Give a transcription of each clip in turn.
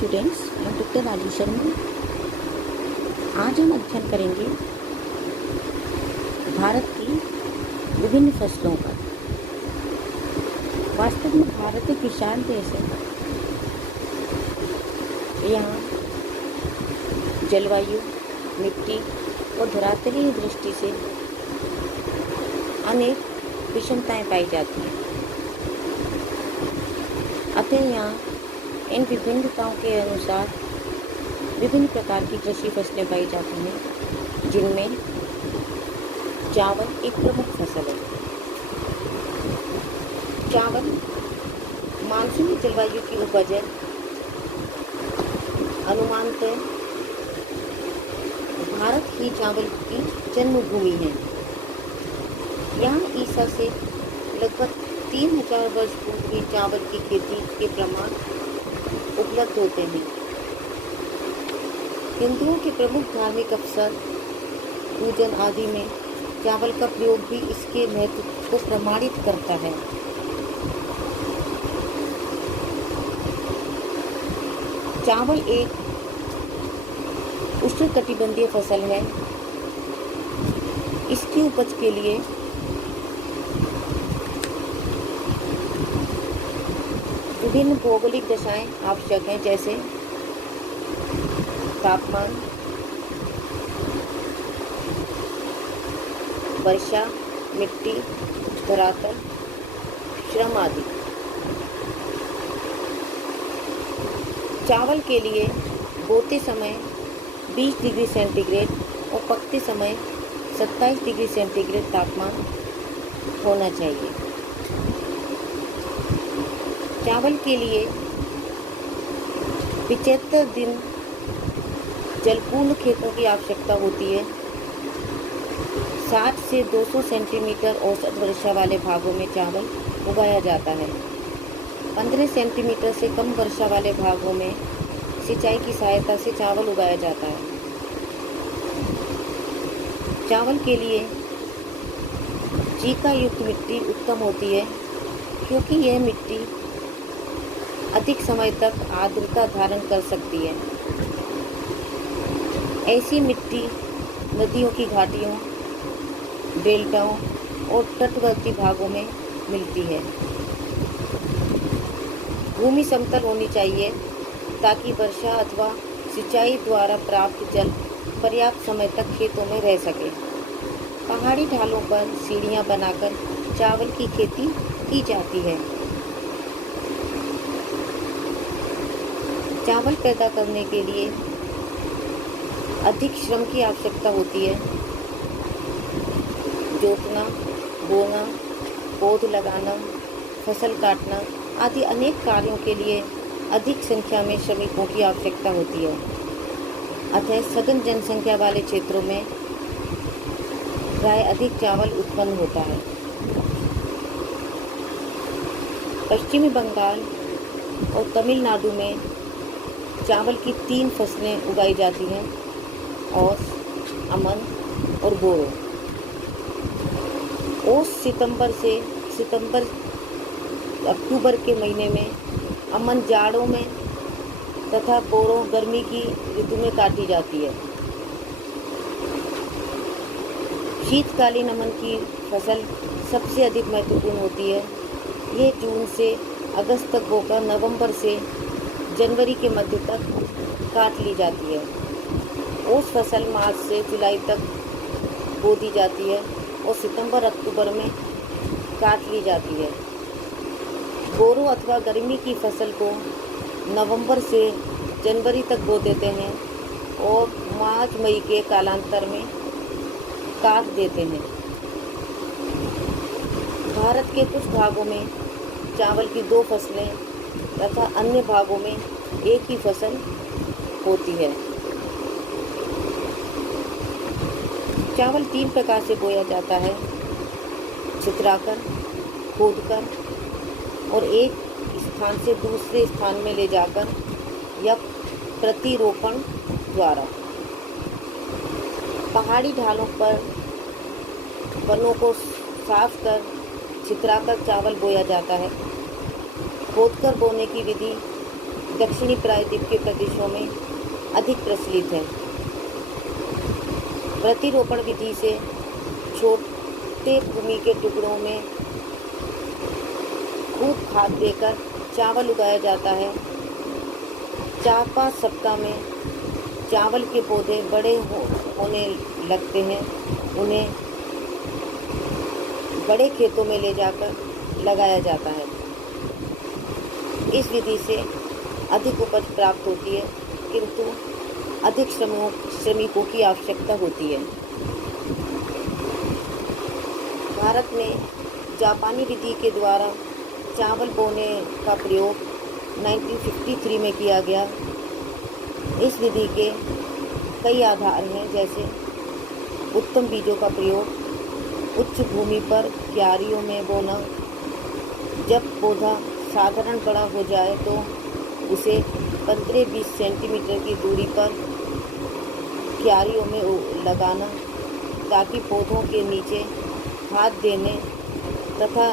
Students, मैं doctor राजी शर्मा। आज हम अध्ययन करेंगे भारत की विभिन्न फसलों का। वास्तव में भारत एक विशाल देश है। यहाँ जलवायु, मिट्टी और धरातलीय दृष्टि से अनेक विषमताएं पाई जाती हैं। अतः यहाँ इन विभिन्नताओं के अनुसार विभिन्न प्रकार की कृषि फसलें पाई जाती हैं, जिनमें चावल एक प्रमुख फसल है। चावल मानसूनी जलवायु की उपज है। अनुमानतः भारत ही चावल की जन्मभूमि है। यहाँ ईसा से लगभग 3000 वर्ष पूर्व भी चावल की खेती के प्रमाण उपलब्ध होते हैं। हिंदुओं के प्रमुख धार्मिक अवसर, पूजन आदि में चावल का प्रयोग भी इसके महत्व को प्रमाणित करता है। चावल एक उष्णकटिबंधीय फसल है। इसकी उपज के लिए विभिन्न भौगोलिक दशाएं आवश्यक हैं, जैसे तापमान, वर्षा, मिट्टी, धरातल, श्रम आदि। चावल के लिए बोते समय 20 डिग्री सेंटीग्रेड और पकते समय 27 डिग्री सेंटीग्रेड तापमान होना चाहिए। चावल के लिए 75 दिन जलपूर्ण खेतों की आवश्यकता होती है। 60 से 200 सेंटीमीटर औसत वर्षा वाले भागों में चावल उगाया जाता है। 15 सेंटीमीटर से कम वर्षा वाले भागों में सिंचाई की सहायता से चावल उगाया जाता है। चावल के लिए जीका युक्त मिट्टी उत्तम होती है, क्योंकि यह मिट्टी अधिक समय तक आर्द्रता धारण कर सकती है। ऐसी मिट्टी नदियों की घाटियों, डेल्टाओं और तटवर्ती भागों में मिलती है। भूमि समतल होनी चाहिए ताकि वर्षा अथवा सिंचाई द्वारा प्राप्त जल पर्याप्त समय तक खेतों में रह सके। पहाड़ी ढालों पर सीढ़ियां बनाकर चावल की खेती की जाती है। चावल पैदा करने के लिए अधिक श्रम की आवश्यकता होती है। जोतना, बोना, पौध लगाना, फसल काटना आदि अनेक कार्यों के लिए अधिक संख्या में श्रमिकों की आवश्यकता होती है। अतः सघन जनसंख्या वाले क्षेत्रों में प्राय अधिक चावल उत्पन्न होता है। पश्चिमी बंगाल और तमिलनाडु में चावल की 3 फसलें उगाई जाती हैं: ओस, अमन और बोरो। ओस सितंबर अक्टूबर के महीने में, अमन जाड़ों में तथा बोरो गर्मी की ऋतु में काटी जाती है। शीतकालीन अमन की फसल सबसे अधिक महत्वपूर्ण होती है। ये जून से अगस्त तक बोकर नवंबर से जनवरी के मध्य तक काट ली जाती है। ओस फसल मार्च से जुलाई तक बो दी जाती है और सितंबर अक्टूबर में काट ली जाती है। बोरो अथवा गर्मी की फसल को नवंबर से जनवरी तक बो देते हैं और मार्च मई के कालांतर में काट देते हैं। भारत के कुछ भागों में चावल की 2 फसलें तथा अन्य भागों में एक ही फसल होती है। चावल 3 प्रकार से बोया जाता है: छितराकर, खोदकर और एक स्थान से दूसरे स्थान में ले जाकर या प्रतिरोपण द्वारा। पहाड़ी ढालों पर वनों को साफ कर छितराकर चावल बोया जाता है। खोदकर बोने की विधि दक्षिणी प्रायद्वीप के प्रदेशों में अधिक प्रचलित है। प्रतिरोपण विधि से छोटे भूमि के टुकड़ों में खूब खाद देकर चावल उगाया जाता है। 4-5 सप्ताह में चावल के पौधे बड़े होने लगते हैं। उन्हें बड़े खेतों में ले जाकर लगाया जाता है। इस विधि से अधिक उपज प्राप्त होती है, किंतु अधिक श्रमिकों की आवश्यकता होती है। भारत में जापानी विधि के द्वारा चावल बोने का प्रयोग 1953 में किया गया। इस विधि के कई आधार हैं, जैसे उत्तम बीजों का प्रयोग, उच्च भूमि पर क्यारियों में बोना, जब पौधा साधारण बड़ा हो जाए तो उसे 15-20 सेंटीमीटर की दूरी पर क्यारियों में लगाना, ताकि पौधों के नीचे खाद देने तथा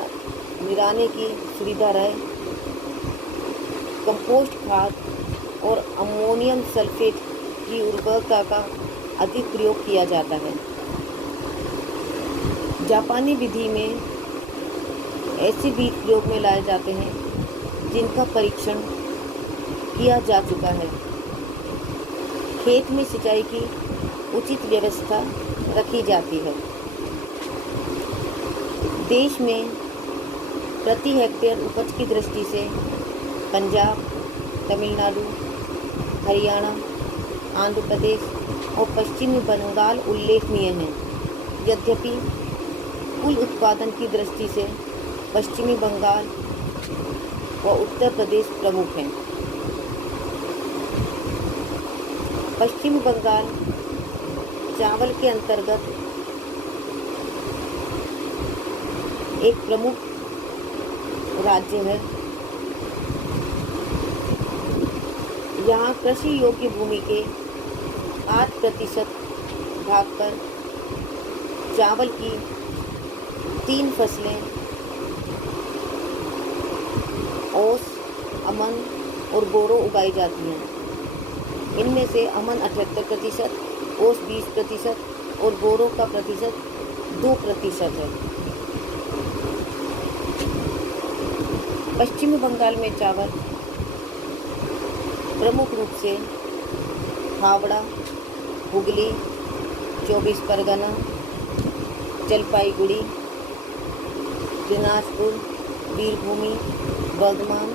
मिलाने की सुविधा रहे। कंपोस्ट खाद और अमोनियम सल्फेट की उर्वरकता का अधिक प्रयोग किया जाता है। जापानी विधि में ऐसे बीज प्रयोग में लाए जाते हैं जिनका परीक्षण किया जा चुका है। खेत में सिंचाई की उचित व्यवस्था रखी जाती है। देश में प्रति हेक्टेयर उपज की दृष्टि से पंजाब, तमिलनाडु, हरियाणा, आंध्र प्रदेश और पश्चिमी बंगाल उल्लेखनीय हैं। यद्यपि कुल उत्पादन की दृष्टि से पश्चिमी बंगाल व उत्तर प्रदेश प्रमुख हैं। पश्चिमी बंगाल चावल के अंतर्गत एक प्रमुख राज्य है। यहाँ कृषि योग्य भूमि के 8% भाग पर चावल की 3 फसलें ओस, अमन और बोरो उगाई जाती हैं। इनमें से अमन 78%, ओस 20% और बोरो का प्रतिशत 2% है। पश्चिमी बंगाल में चावल प्रमुख रूप से हावड़ा, हुगली, 24 परगना, जलपाईगुड़ी, दिनाजपुर, वीरभूमि, बर्धमान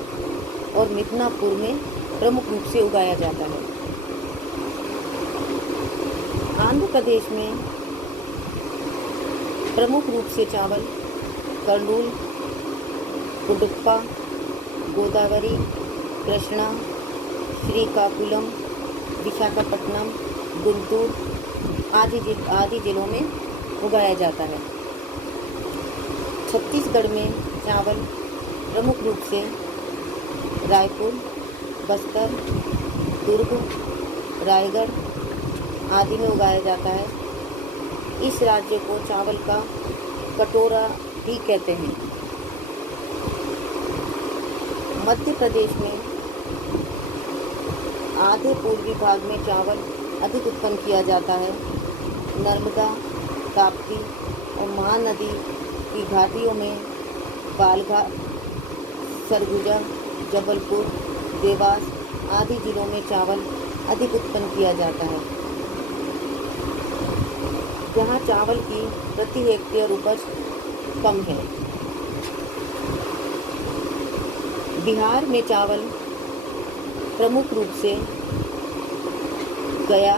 और मिदनापुर में प्रमुख रूप से उगाया जाता है। आंध्र प्रदेश में प्रमुख रूप से चावल कर्नूल, कुडुप्पा, गोदावरी, कृष्णा, श्रीकाकुलम, विशाखापट्टनम, गुंटूर आदि जिलों में उगाया जाता है। छत्तीसगढ़ में चावल प्रमुख रूप से रायपुर, बस्तर, दुर्ग, रायगढ़ आदि में उगाया जाता है। इस राज्य को चावल का कटोरा भी कहते हैं। मध्य प्रदेश में आधे पूर्वी भाग में चावल अधिक उत्पन्न किया जाता है। नर्मदा, ताप्ती और महानदी की घाटियों में बालघाट, सरगुजा, जबलपुर, देवास आदि जिलों में चावल अधिक उत्पन्न किया जाता है। यहाँ चावल की प्रति हेक्टेयर उपज कम है। बिहार में चावल प्रमुख रूप से गया,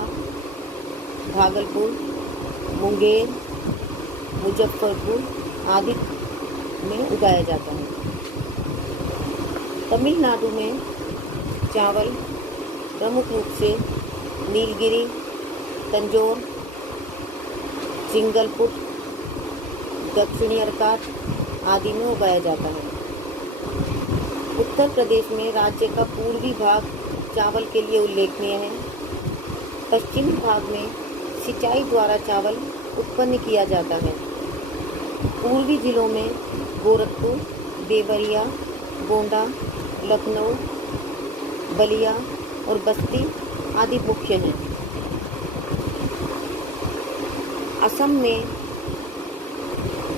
भागलपुर, मुंगेर, मुजफ्फरपुर आदि में उगाया जाता है। तमिलनाडु में चावल प्रमुख रूप से नीलगिरी, तंजौर, चिंगलपुट, दक्षिणी अर्काट आदि में उगाया जाता है। उत्तर प्रदेश में राज्य का पूर्वी भाग चावल के लिए उल्लेखनीय है। पश्चिमी भाग में सिंचाई द्वारा चावल उत्पन्न किया जाता है। पूर्वी जिलों में गोरखपुर, देवरिया, गोंडा, लखनऊ, बलिया और बस्ती आदि मुख्य हैं। असम में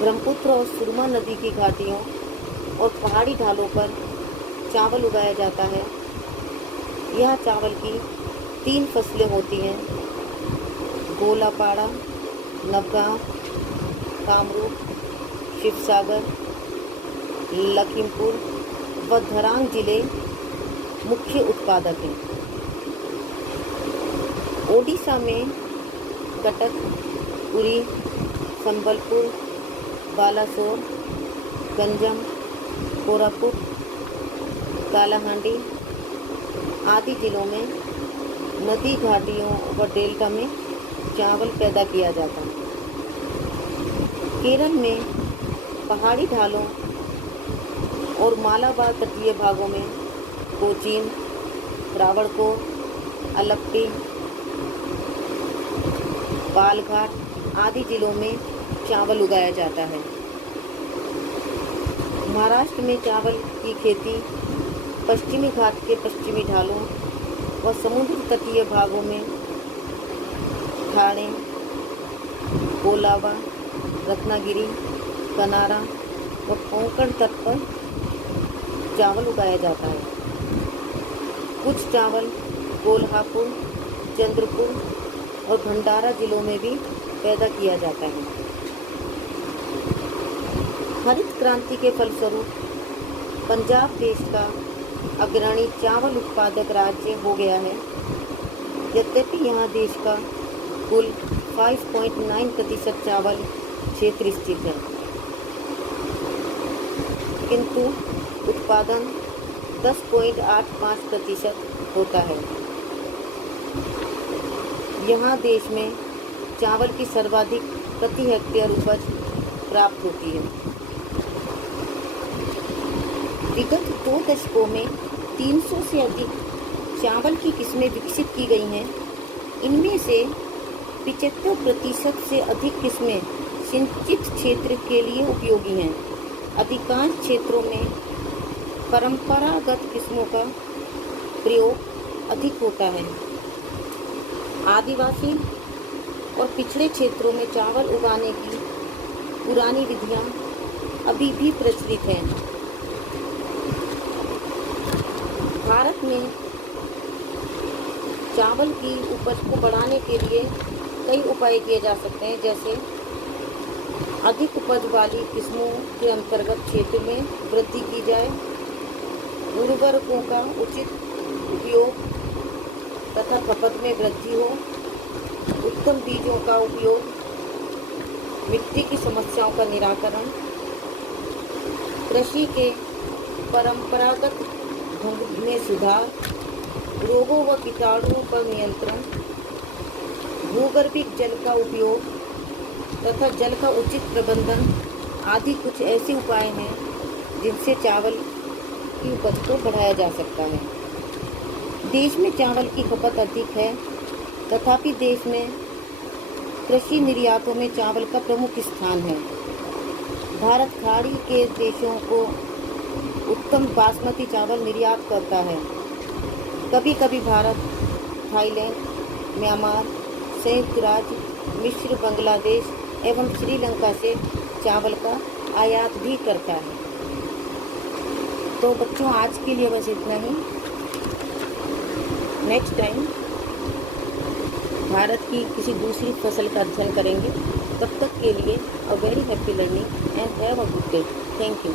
ब्रह्मपुत्र और सुरमा नदी की घाटियों और पहाड़ी ढालों पर चावल उगाया जाता है। यह चावल की 3 फसलें होती हैं: गोलापाड़ा, नवगांव, कामरूप, शिवसागर, लखीमपुर व धरांग जिले मुख्य उत्पादक हैं। ओडिशा में कटक, पुरी, संबलपुर, बालासोर, गंजम, कोरापुट, कालाहांडी आदि जिलों में नदी घाटियों व डेल्टा में चावल पैदा किया जाता है। केरल में पहाड़ी ढालों और मालाबार तटीय भागों में कोचीन, त्रावणकोर, आलप्पी, पालघाट आदि जिलों में चावल उगाया जाता है। महाराष्ट्र में चावल की खेती पश्चिमी घाट के पश्चिमी ढालों व समुद्र तटीय भागों में ठाणे, कोलाबा, रत्नागिरी, कनारा व कोंकण तट पर चावल उगाया जाता है। कुछ चावल कोल्हापुर, चंद्रपुर और भंडारा जिलों में भी पैदा किया जाता है। हरित क्रांति के फलस्वरूप पंजाब देश का अग्रणी चावल उत्पादक राज्य हो गया है। यद्यपि यहाँ देश का कुल 5.9% चावल क्षेत्र स्थित है, किंतु उत्पादन 10.85% होता है। यहाँ देश में चावल की सर्वाधिक प्रति हेक्टेयर उपज प्राप्त होती है। विगत 2 दशकों में 300 से अधिक चावल की किस्में विकसित की गई हैं। इनमें से 75% से अधिक किस्में सिंचित क्षेत्र के लिए उपयोगी हैं। अधिकांश क्षेत्रों में परंपरागत किस्मों का प्रयोग अधिक होता है। आदिवासी और पिछड़े क्षेत्रों में चावल उगाने की पुरानी विधियां अभी भी प्रचलित हैं। भारत में चावल की उपज को बढ़ाने के लिए कई उपाय किए जा सकते हैं, जैसे अधिक उपज वाली किस्मों के अंतर्गत क्षेत्र में वृद्धि की जाए, उर्वरकों का उचित उपयोग तथा खपत में वृद्धि हो, उत्तम बीजों का उपयोग, मिट्टी की समस्याओं का निराकरण, कृषि के परंपरागत ढंग में सुधार, रोगों व कीटाणुओं पर नियंत्रण, भूगर्भिक जल का उपयोग तथा जल का उचित प्रबंधन आदि कुछ ऐसे उपाय हैं जिनसे चावल की उपज को बढ़ाया जा सकता है। देश में चावल की खपत अधिक है, तथापि देश में कृषि निर्यातों में चावल का प्रमुख स्थान है। भारत खाड़ी के देशों को उत्तम बासमती चावल निर्यात करता है। कभी कभी भारत थाईलैंड, म्यांमार, संयुक्त राज्य, मिस्र, बांग्लादेश एवं श्रीलंका से चावल का आयात भी करता है। तो बच्चों, आज के लिए बस इतना ही। नेक्स्ट टाइम भारत की किसी दूसरी फसल का अध्ययन करेंगे। तब तक के लिए a very happy learning and have a good day. Thank you.